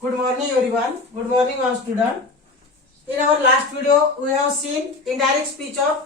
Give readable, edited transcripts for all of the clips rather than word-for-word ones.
Good morning everyone. Good morning our student. In our last video we have seen indirect speech of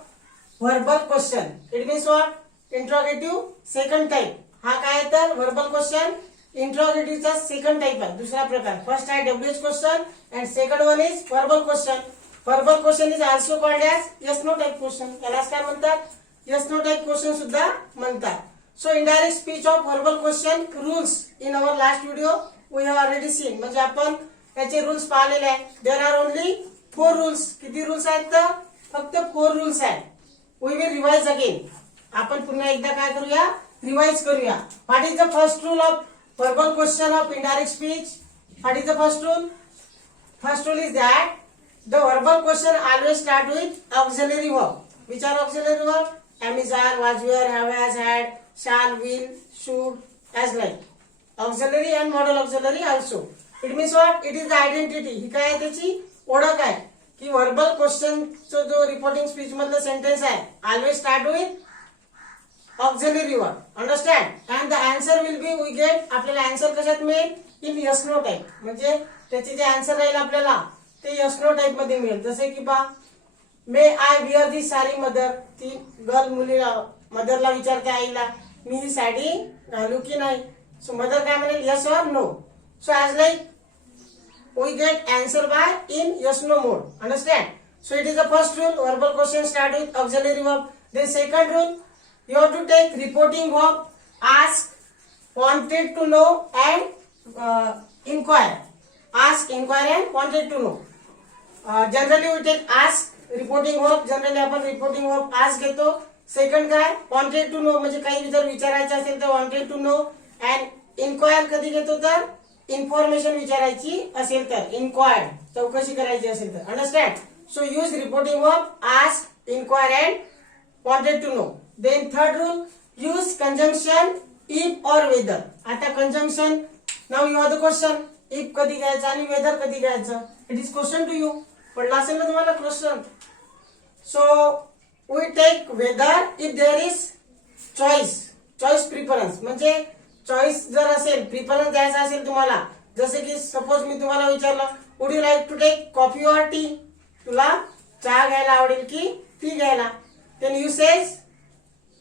verbal question. It means what? Interrogative second type. हा काय तर verbal question interrogative चा second type आहे. दूसरा प्रकार. First आहे WH question and second one is verbal question. Verbal question is also called as yes no type question. यालाच काय म्हणतात? Yes no type question सुद्धा म्हणतात. So indirect speech of verbal question rules in our last video we have already seen. म्हणजे आपण त्याचे rules पाहिलेले आहेत. There are only 4 rules. किती रूल्स आहेत तर फक्त 4 रूल्स आहेत. We will revise again. आपण पुन्हा एकदा काय करूया? रिवाइज करूया. What is the first rule of verbal question of indirect speech? What is the first rule? First rule is that the verbal question always start with auxiliary verb. Which are auxiliary verb? Am, is, are, was, were, have, has, had, shall, will, should, as like. Auxiliary and modal auxiliary also. It means what? It is the identity. ही काय आहे त्याची ओळख आहे की verbal question चा जो reporting speech मधलं sentence आहे always start with auxiliary verb. Understand? And the answer will be we get आपल्याला answer कशात मिळेल? In yes no type. म्हणजे त्याचे जे answer राहील आपल्याला ते yes no type मध्ये मिळेल. जसे की पहा may I wear the sari mother. ती गर्ल मुलीला मदरला विचारते आईला मी ही साडी घालू की नाही. सो मदर काय म्हणेल yes or no. So as like we get answer by in yes no mode. Understand? So it is the first rule. Verbal question start with auxiliary verb. Then second rule, you have to take reporting verb, ask, wanted to know and inquire. Ask, inquire and wanted to know. Generally we take ask reporting verb. Generally आपण reporting verb ask घेतो. Second काय wanted to know म्हणजे काही जर विचारायचं असेल तर wanted to know and inquire कधी घेतो तर इन्फॉर्मेशन विचारायची असेल तर इन्क्वायर्ड चौकशी करायची असेल तर. Understand? So use reporting verb ask, inquire and wanted to know. Then third rule, use conjunction if or whether. आता conjunction now you are the question if कधी घ्यायचं आणि वेदर कधी घ्यायचं. It is question to you. पडला असेल ना तुम्हाला question. So we take whether if there is choice preference. म्हणजे चॉईस जर असेल प्रिफरन्स द्यायचा असेल तुम्हाला जसे की सपोज मी तुम्हाला विचारलं would you like to take coffee or tea. तुला चहा घ्यायला आवडेल की टी घ्यायला. Then you says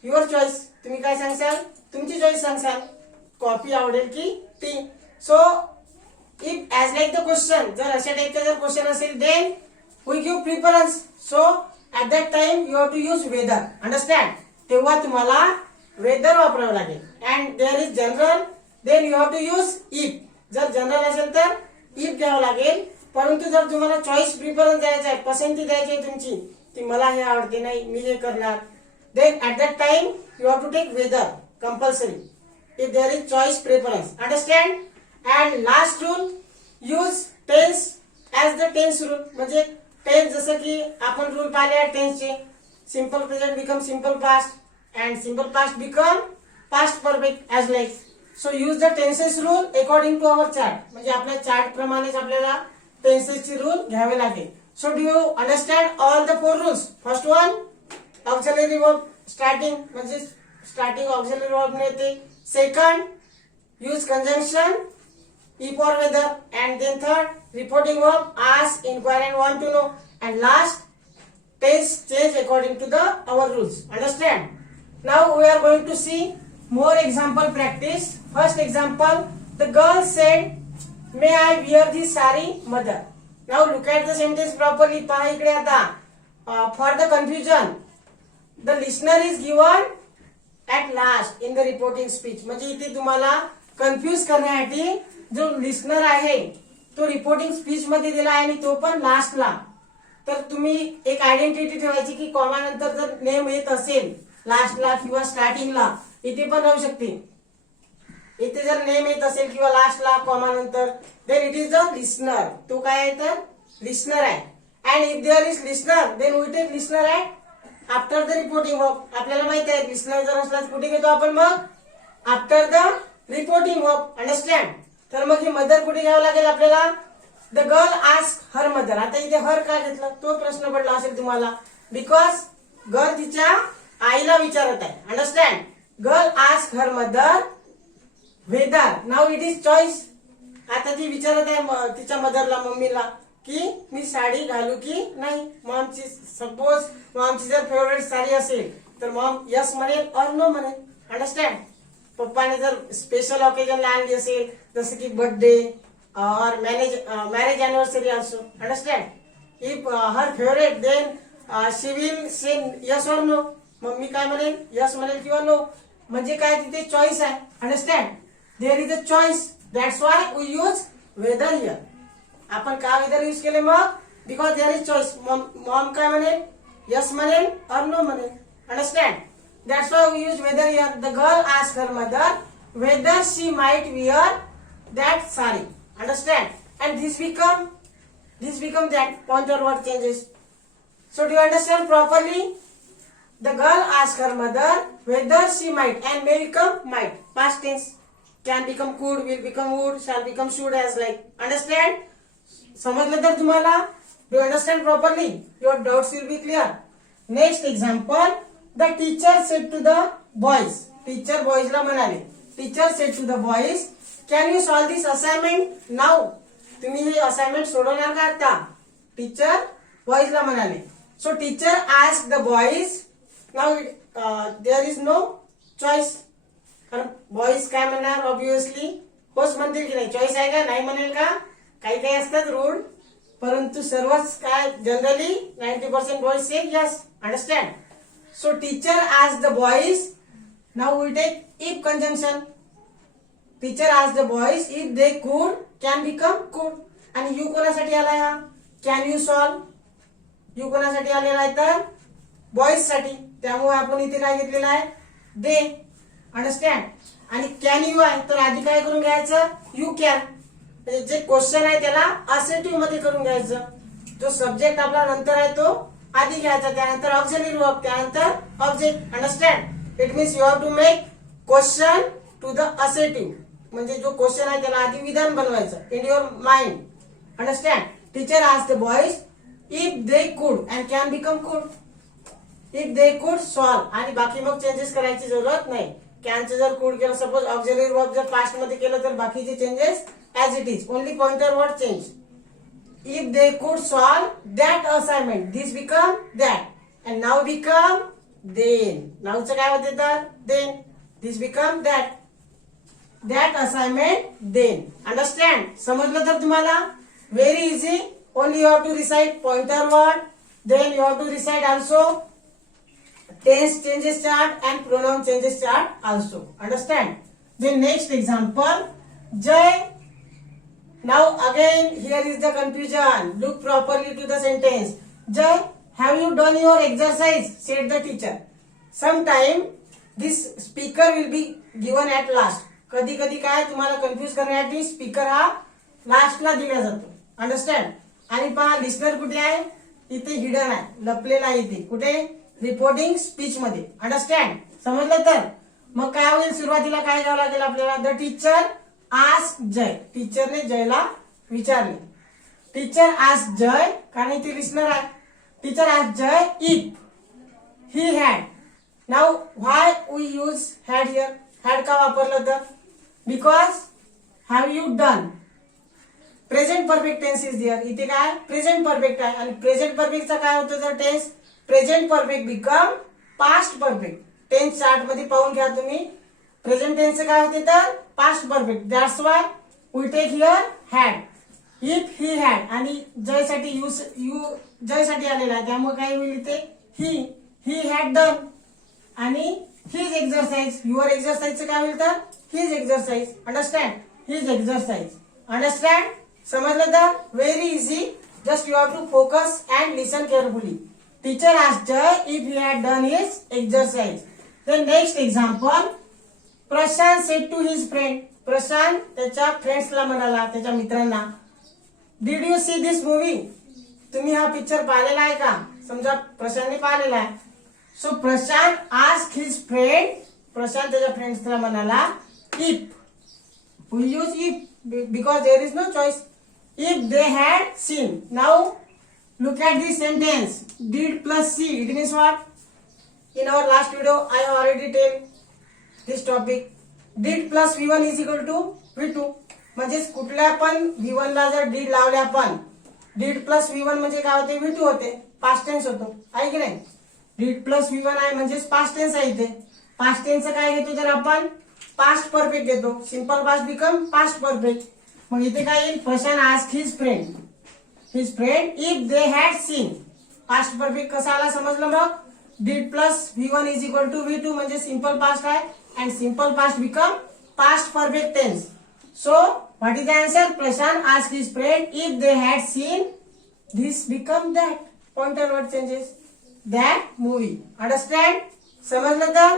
your choice. तुम्ही काय सांगसाल? तुमची चॉईस सांगसाल कॉफी आवडेल की tea. So if as like the question जर अशा टाईपचा जर क्वेश्चन असेल then we give preference. So at that time you have to use whether. Understand? तेव्हा तुम्हाला वेदर वापरावं लागेल. And there is general then you have to use if. जर जनरल असेल तर इफ घ्यावं लागेल. परंतु जर तुम्हाला चॉईस प्रिफरन्स द्यायचा आहे पसंती द्यायची आहे तुमची की मला हे आवडते नाही मी हे करणार then at that time you have to take whether compulsory if there is choice preference. Understand? And last rule, use tense as the tense rule. म्हणजे टेन्स जसं की आपण रूल पाहिले आहे टेन्सचे. Simple present become simple past and simple past become past perfect as like. So use the tenses rule according to our chart. म्हणजे आपल्या chart प्रमाणेच आपल्याला टेन्सेस ची रूल घ्यावे लागेल. So do you understand all the 4 rules? First one, auxiliary verb starting म्हणजे starting auxiliary verb ने येते. Second, use conjunction if or whether and then third, reporting verb ask, inquire and want to know and last, tense change according to the our rules. Understand? Now we are going to see more example practice. First example, the girl said, "May I wear this sari, mother?" Now look at the sentence properly. पहा इकडे आता. For the confusion, the listener is given at last in the reporting speech. म्हणजे इथे तुम्हाला confuse करण्यासाठी जो listener आहे तो रिपोर्टिंग स्पीच मध्ये दिला आहे आणि तो पण लास्टला. तर तुम्ही एक आयडेंटिटी ठेवायची की कॉमा नंतर जर नेम येत असेल लास्टला किंवा स्टार्टिंगला इथे पण राहू शकते. इथे जर नेम येत असेल किंवा लास्टला कॉमा नंतर then it is the listener. तो काय आहे तर लिस्नर आहे. And if there is listener then we take listener at after the reporting verb. आपल्याला माहिती आहे लिस्नर जर असला कुठे घेतो आपण मग after the reporting verb. Understand? तर मग ही मदर कुठे घ्यावं लागेल आपल्याला? The girl ask her mother. आता इथे हर का घेतलं तो प्रश्न पडला असेल तुम्हाला बिकॉज गर्ल तिच्या आईला विचारत आहे. Understand? Girl ask her mother whether. Now it is choice. आता आता ती विचारत आहे तिच्या मदरला, मम्मीला, की मी साडी घालू की नाही. मॉमची सपोज मॉमची जर फेवरेट साडी असेल तर मॉम यस म्हणेल और नो म्हणेल. अंडरस्टँड. पप्पाने जर स्पेशल ऑकेजनला आणली असेल जसं की बर्थडे और marriage anniversary also. Understand. If her favourite then she will say yes or no. Mummy काय म्हणेल, यस म्हणेल किंवा नो. म्हणजे काय, तिथे चॉईस आहे. Understand. There is a choice. That's why we use whether here. आपण का वेदर यूज केले मग, because there is choice. Mom काय म्हणेल, यस म्हणेल और नो म्हणेल. Understand. That's why we use whether here. The girl asked her mother whether she might wear that sari. Understand? And this become that pointer word changes. So do you understand properly? The girl asked her mother whether she might, and may become might. Past tense. Can become could, will become would, shall become should, as like. Understand? समजलं तर तुम्हाला? Do you understand properly? Your doubts will be clear. Next example. The teacher said to the boys. Teacher boys ला म्हणाले. Teacher said to the boys, can you solve this assignment now? तुम्ही हे assignment सोडवणार का आता? Teacher boys ला म्हणाले. So teacher asked the boys. Now there is no choice. कारण बॉईज काय म्हणणार, ऑब्विसली होच म्हणतील की नाही. चॉईस आहे का, नाही म्हणेल का. काही काही असतात रूढ, परंतु सर्वच काय generally 90% boys say yes. Understand. So teacher asked the boys. Now we take if conjunction. Teacher asked the boys if they could, can become could. आणि you कोणासाठी आला हा, can you solve. you कोणासाठी आलेला आहे तर बॉईज साठी. त्यामुळे आपण इथे काय घेतलेलं आहे, दे. अंडरस्टँड. आणि कॅन यू आहे तर आधी काय करून घ्यायचं, यू कॅन. म्हणजे जे क्वेश्चन आहे त्याला असेटिव्ह मध्ये करून घ्यायचं. जो सब्जेक्ट आपला नंतर आहे तो आधी घ्यायचा, त्यानंतर ऑक्झिलरी वर्ब, त्यानंतर object. Understand. It means you have to make question to the assertive. म्हणजे जो क्वेश्चन आहे त्याला आधी विधान बनवायचं in your mind. Understand. Teacher asked the boys if they could and can become could. If they could solve. आणि बाकी मग चेंजेस करायची जरूरत नाही. कॅनचं जर कुड केलं, सपोज ऑक्झिलरी वर्ब जर पास्ट मध्ये केलं तर बाकीचे changes as it is, only pointer word change. If they could solve that assignment, this become that, and now become then. Nowचं काय होते तर then. This become that. That assignment then. Understand? समजलं तर तुम्हाला? Very easy. Only you have to recite pointer word. Then you have to recite also tense changes chart and pronoun changes chart also. Understand? Then next example. Jay. Now again here is the confusion. Look properly to the sentence. Jay, have you done your exercise? Said the teacher. Sometime this speaker will be given at last. कधी कधी काय तुम्हाला confuse करण्यासाठी speaker हा लास्टला दिला जातो. Understand. आणि पहा लिस्नर कुठे आहे, इथे हिडन आहे, लपलेला आहे इथे. कुठे, रिपोर्टिंग स्पीच मध्ये. अंडरस्टँड. समजलं तर मग काय होईल, सुरुवातीला काय घ्यावं लागेल आपल्याला, द टीचर आस्क जय. टीचरने जयला विचारले. टीचर आस्क जय, कारण इथे लिस्नर आहे. Teacher ask Jay if he had. Now why we use had here. Had का वापरलं तर, because have you done. Present perfect tense is here. इथे काय प्रेझेंट परफेक्ट आहे. आणि प्रेझेंट परफेक्टचा काय होतं तर tense, present perfect become past perfect. Tense chart मध्ये पाहून घ्या तुम्ही. प्रेझेंट टेन्स काय होते तर past perfect. That's why we take here had. If he had. आणि जय साठी यू जय साठी आलेला आहे, त्यामुळे काय होईल इथे ही हॅड डन. आणि हिज एक्सरसाइज. युअर एक्सरसाइजचं काय होईल तर his exercise. Understand. His exercise. Understand. समजलं तर very easy. Just you have to focus and listen carefully. Teacher asked Jay if he had done his exercise. Then next example. Prashant said to his friend. Prashant त्याच्या फ्रेंड्सला म्हणाला, त्याच्या मित्रांना, Did you see this movie? तुम्ही हा picture पाहिलेला आहे का. समजा प्रशांतने पाहिलेला आहे. So Prashant asked his friend. Prashant त्याच्या फ्रेंड्सला म्हणाला, if. We use if because there is no choice. If they had seen. Now look at this sentence. Did plus see. It means what? In our last video, I already tell this topic. Did plus V1 is equal to V2. म्हणजेच कुठल्या पण V1 ला जर did लावले आपण, did plus V1 म्हणजे काय होते, V2 होते, पास्ट टेन्स होतो, आहे की नाही. did प्लस V1 आहे म्हणजेच पास्ट टेन्स आहे. इथे पास्ट टेन्सचं काय घेतो, तर आपण पास्ट परफेक्ट घेतो. Simple past become past perfect. मग इथे काय येईल, Prashant asked his friend if they had seen. Past perfect कसा आला समजलं. मग did plus V1 is equal to V2 म्हणजे सिंपल पास्ट आहे, and simple past become past perfect tense. So what is the answer? Prashant asked his friend if they had seen. This become that. Pointer word changes. That movie. Understand? समझलं तर?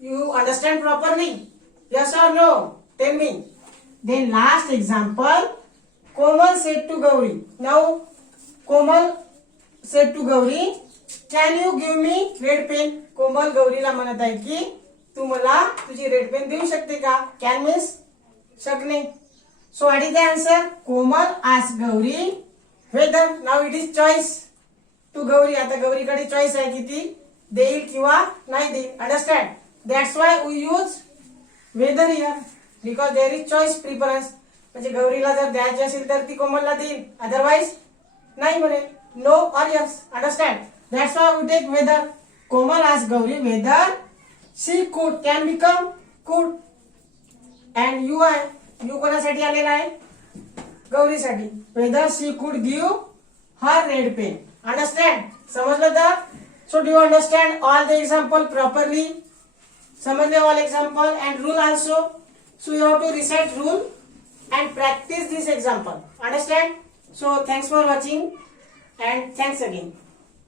You understand properly? Yes or no? Tell me. Then last example. Komal said to Gauri. Now Komal said to Gauri, can you give me red pen? कोमल गौरीला म्हणत आहे की तू मला तुझी red pen देऊ शकते का. Can means शकणे. So what is the answer. Komal asked Gauri whether. Now it is choice to Gauri. आता गौरीकडे चॉइस आहे की ती देईल किंवा नाही देईल. Understand. That's why we use whether here, because there is choice preference. म्हणजे गौरीला जर द्यायची असेल तर ती कोमलला देईल, अदरवाइज नाही म्हणेल. नो और yes. Understand. That's why we take whether. Komal asked Gauri whether she could. Can become could. And you आहे, यू कोणासाठी आलेला आहे, गौरीसाठी. Whether she could give her red pen. Understand. समजलं तर. So do you understand all the example properly. समजले all example and rule also. So you have to recite rule and practice this example. Understand. So thanks for watching and thanks again.